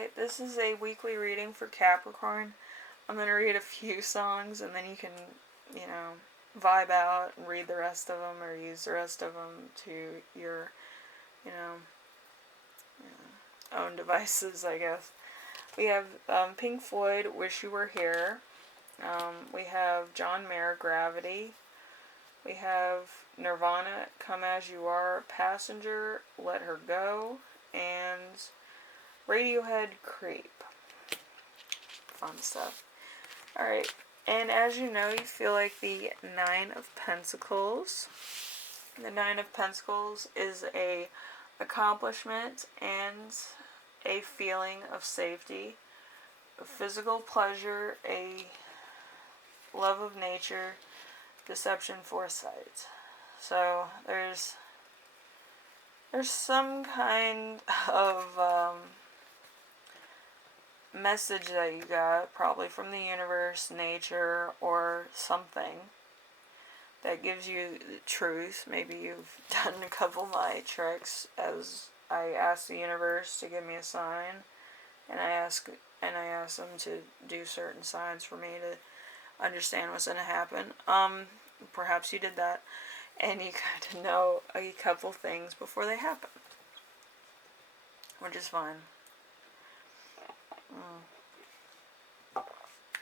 Alright, this is a weekly reading for Capricorn. I'm going to read a few songs and then you can, vibe out and read the rest of them or use the rest of them to your, you know, own devices, I guess. We have Pink Floyd, Wish You Were Here. We have John Mayer, Gravity. We have Nirvana, Come As You Are, Passenger, Let Her Go, and Radiohead-Creep. Fun stuff. Alright, and as you know, you feel like the Nine of Pentacles. The Nine of Pentacles is a accomplishment and a feeling of safety, a physical pleasure, a love of nature, deception, foresight. So there's some kind of message that you got, probably from the universe, nature, or something that gives you the truth. Maybe you've done a couple of my tricks as I ask the universe to give me a sign, and I ask them to do certain signs for me to understand what's going to happen. Perhaps you did that, and you got to know a couple things before they happen, which is fine.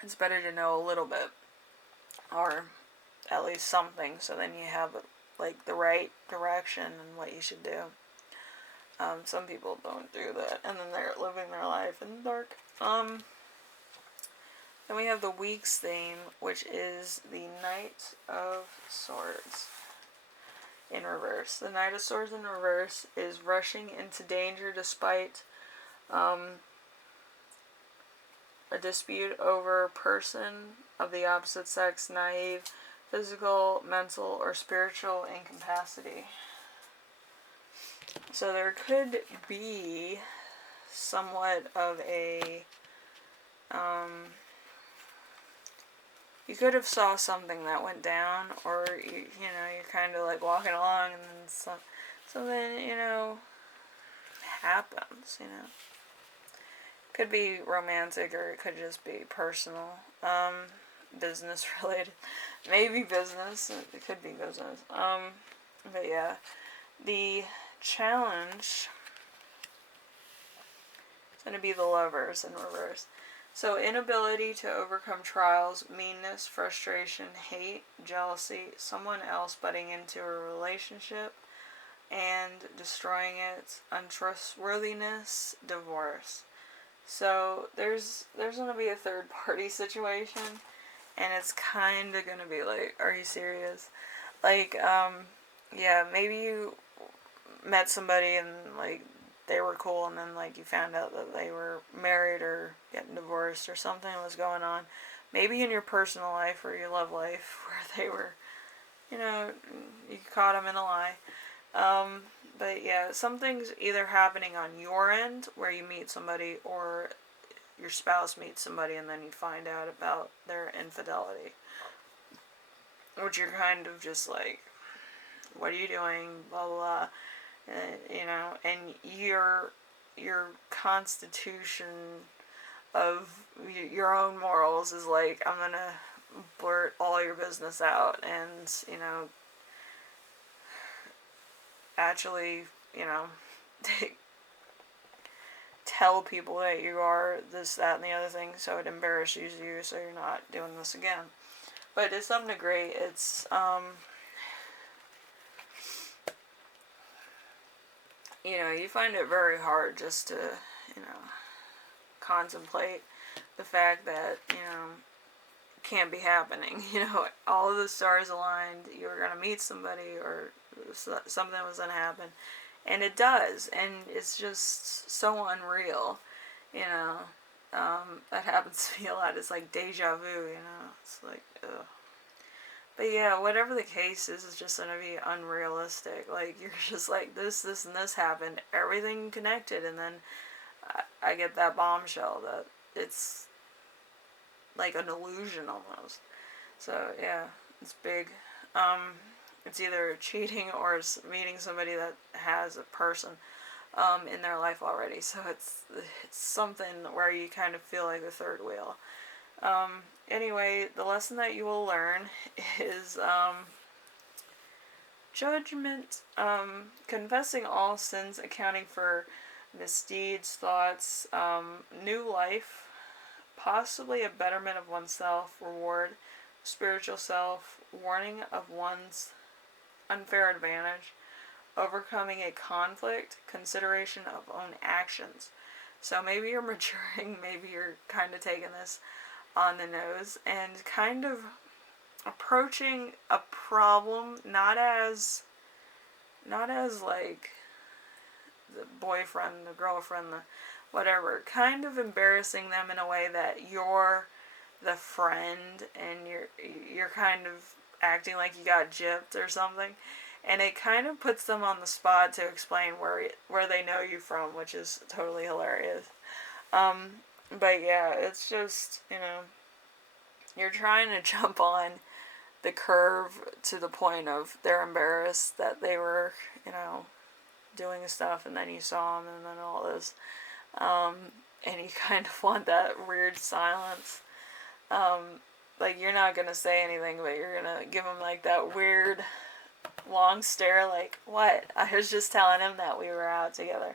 It's better to know a little bit, or at least something, so then you have like the right direction and what you should do. Some people don't do that, and then they're living their life in the dark. Then we have the week's theme, which is the Knight of Swords in reverse. The Knight of Swords in reverse is rushing into danger despite a dispute over a person of the opposite sex, naive, physical, mental, or spiritual incapacity. So there could be somewhat of a, you could have saw something that went down, or, you're kind of like walking along and then something, happens, Could be romantic, or it could just be personal, business related. Maybe business, it could be business. But yeah, the challenge is going to be the Lovers in reverse. So inability to overcome trials, meanness, frustration, hate, jealousy, someone else butting into a relationship and destroying it, untrustworthiness, divorce. So there's going to be a third party situation, and it's kind of going to be like, are you serious? Like, yeah, maybe you met somebody and like they were cool, and then like you found out that they were married or getting divorced or something was going on. Maybe in your personal life or your love life where they were, you caught them in a lie. But yeah, something's either happening on your end where you meet somebody, or your spouse meets somebody and then you find out about their infidelity. Which you're kind of just like, what are you doing? Blah, blah, blah. And your constitution of your own morals is like, I'm gonna blurt all your business out and, actually, tell people that you are this, that, and the other thing, so it embarrasses you, so you're not doing this again. But to some degree, it's, you find it very hard just to, contemplate the fact that, can't be happening. All of the stars aligned, you were going to meet somebody, or something was going to happen. And it does, and it's just so unreal, that happens to me a lot. It's like deja vu, it's like, ugh. But yeah, whatever the case is, it's just going to be unrealistic. Like, you're just like, this, and this happened, everything connected, and then I get that bombshell that it's like an illusion almost. So yeah, it's big. It's either cheating or it's meeting somebody that has a person. in their life already. So it's something where you kind of feel like the third wheel. Anyway, the lesson that you will learn is judgment, confessing all sins, accounting for misdeeds, thoughts, new life, possibly a betterment of oneself, reward, spiritual self, warning of one's unfair advantage, overcoming a conflict, consideration of own actions. So maybe you're maturing, maybe you're kind of taking this on the nose and kind of approaching a problem not as like the boyfriend, the girlfriend, the whatever, kind of embarrassing them in a way that you're the friend and you're kind of acting like you got gypped or something, and it kind of puts them on the spot to explain where they know you from, which is totally hilarious. But yeah, it's just, you're trying to jump on the curve to the point of they're embarrassed that they were, doing stuff, and then you saw them, and then all this. And you kind of want that weird silence. Like, you're not gonna say anything, but you're gonna give them, like, that weird long stare, like, what? I was just telling him that we were out together.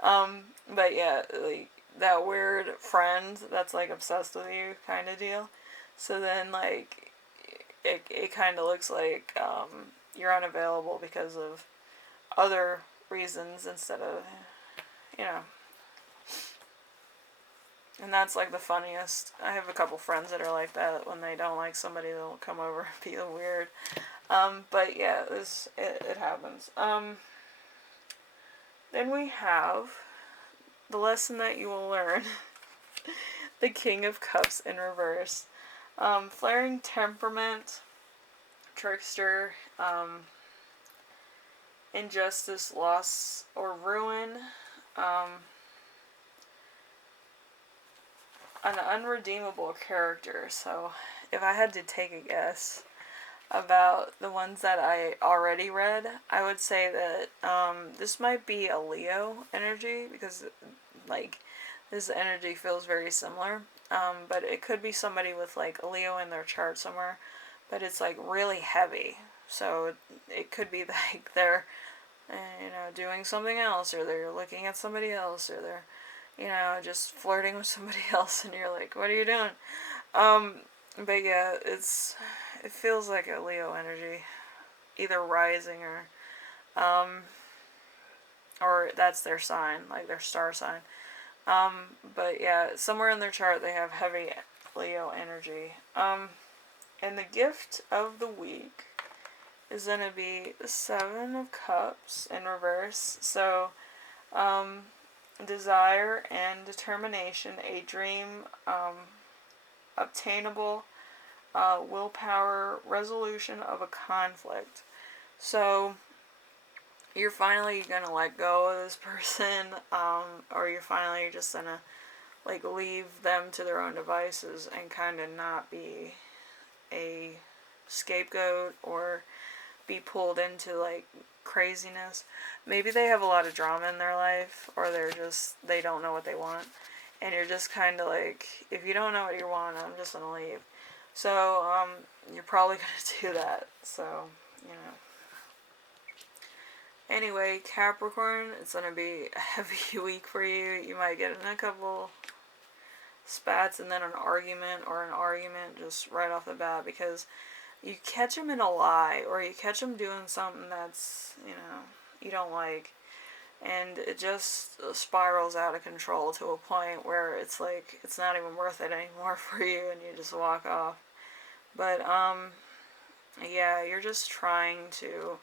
But yeah, like, that weird friend that's, like, obsessed with you kind of deal. So then, like, it kind of looks like you're unavailable because of other reasons instead of, and that's, like, the funniest. I have a couple friends that are like that. When they don't like somebody, they'll come over and be weird. But yeah, it happens. Then we have the lesson that you will learn. The King of Cups in reverse. Flaring temperament, trickster, injustice, loss, or ruin. An unredeemable character. So if I had to take a guess about the ones that I already read, I would say that this might be a Leo energy, because, like, this energy feels very similar. But it could be somebody with, like, a Leo in their chart somewhere, but it's, like, really heavy. So it could be like they're, doing something else, or they're looking at somebody else, or they're, just flirting with somebody else, and you're like, what are you doing? But yeah, it feels like a Leo energy, either rising or that's their sign, like their star sign. But yeah, somewhere in their chart they have heavy Leo energy. And the gift of the week is going to be the Seven of Cups in reverse. So, desire and determination, a dream, obtainable, willpower, resolution of a conflict. So, you're finally going to let go of this person, or you're finally just going to, like, leave them to their own devices and kind of not be a scapegoat or be pulled into, like, craziness. Maybe they have a lot of drama in their life, or they don't know what they want, and you're just kind of like, if you don't know what you want, I'm just gonna leave. So you're probably gonna do that. So, anyway, Capricorn, it's gonna be a heavy week for you. You might get in a couple spats and then an argument just right off the bat, because you catch them in a lie, or you catch them doing something that's, you don't like, and it just spirals out of control to a point where it's like, it's not even worth it anymore for you, and you just walk off. But, yeah, you're just trying to,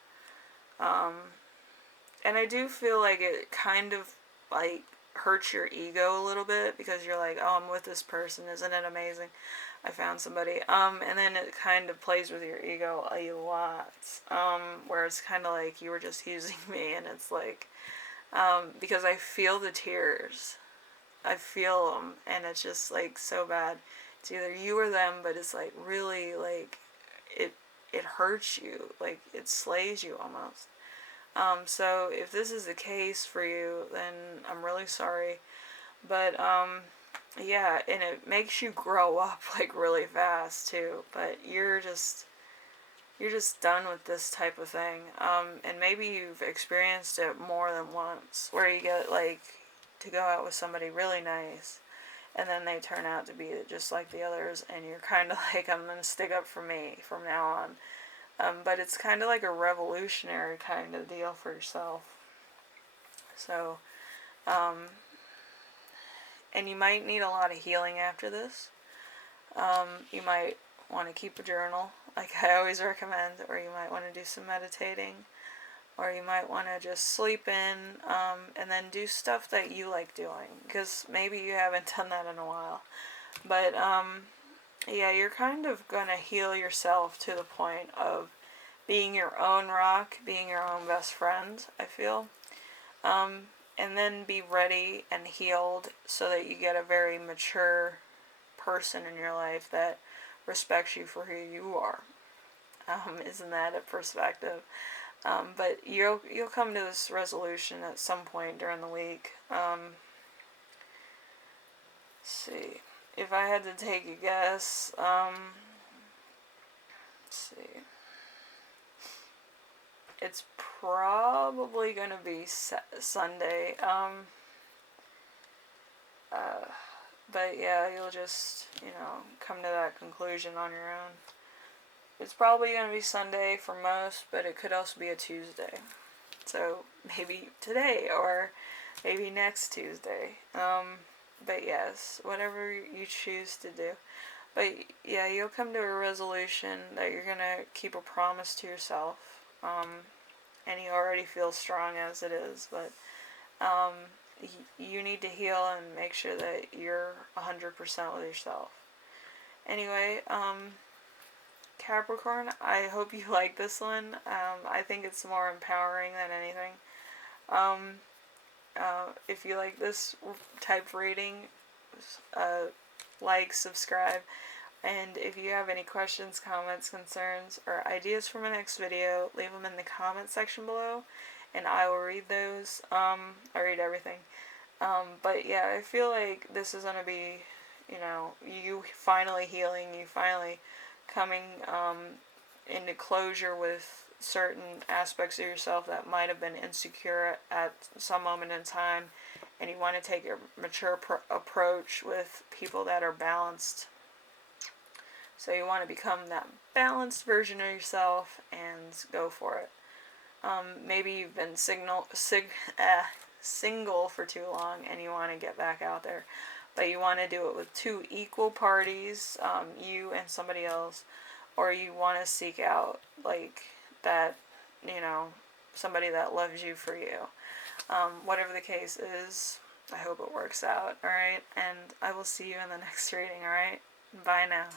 and I do feel like it kind of, like, hurts your ego a little bit, because you're like, oh, I'm with this person, isn't it amazing? I found somebody. And then it kind of plays with your ego a lot. Where it's kind of like, you were just using me, and it's like, because I feel the tears. I feel them, and it's just, like, so bad. It's either you or them, but it's, like, really, like, it hurts you. Like, it slays you almost. So if this is the case for you, then I'm really sorry. But, yeah, and it makes you grow up, like, really fast, too. But you're just done with this type of thing. And maybe you've experienced it more than once, where you get, like, to go out with somebody really nice, and then they turn out to be just like the others, and you're kind of like, I'm going to stick up for me from now on. But it's kind of like a revolutionary kind of deal for yourself. So, and you might need a lot of healing after this. You might want to keep a journal, like I always recommend, or you might want to do some meditating, or you might want to just sleep in, and then do stuff that you like doing, because maybe you haven't done that in a while. But, yeah, you're kind of going to heal yourself to the point of being your own rock, being your own best friend, I feel. And then be ready and healed so that you get a very mature person in your life that respects you for who you are. Isn't that a perspective? But you'll come to this resolution at some point during the week. Let's see. If I had to take a guess, let's see. It's probably going to be Sunday. But yeah, you'll just, come to that conclusion on your own. It's probably going to be Sunday for most, but it could also be a Tuesday. So maybe today or maybe next Tuesday. But yes, whatever you choose to do. But yeah, you'll come to a resolution that you're going to keep a promise to yourself. And you already feel strong as it is, but you need to heal and make sure that you're 100% with yourself. Anyway, Capricorn, I hope you like this one. I think it's more empowering than anything. If you like this type of reading, like, subscribe, and if you have any questions, comments, concerns, or ideas for my next video, leave them in the comment section below, and I will read those. I read everything. But yeah, I feel like this is going to be, you finally healing, you finally coming into closure with certain aspects of yourself that might have been insecure at some moment in time, and you want to take a mature approach with people that are balanced. So you want to become that balanced version of yourself and go for it. Maybe you've been single for too long and you want to get back out there, but you want to do it with two equal parties, you and somebody else, or you want to seek out, like, that, somebody that loves you for you. Whatever the case is, I hope it works out, alright? And I will see you in the next reading, alright? Bye now.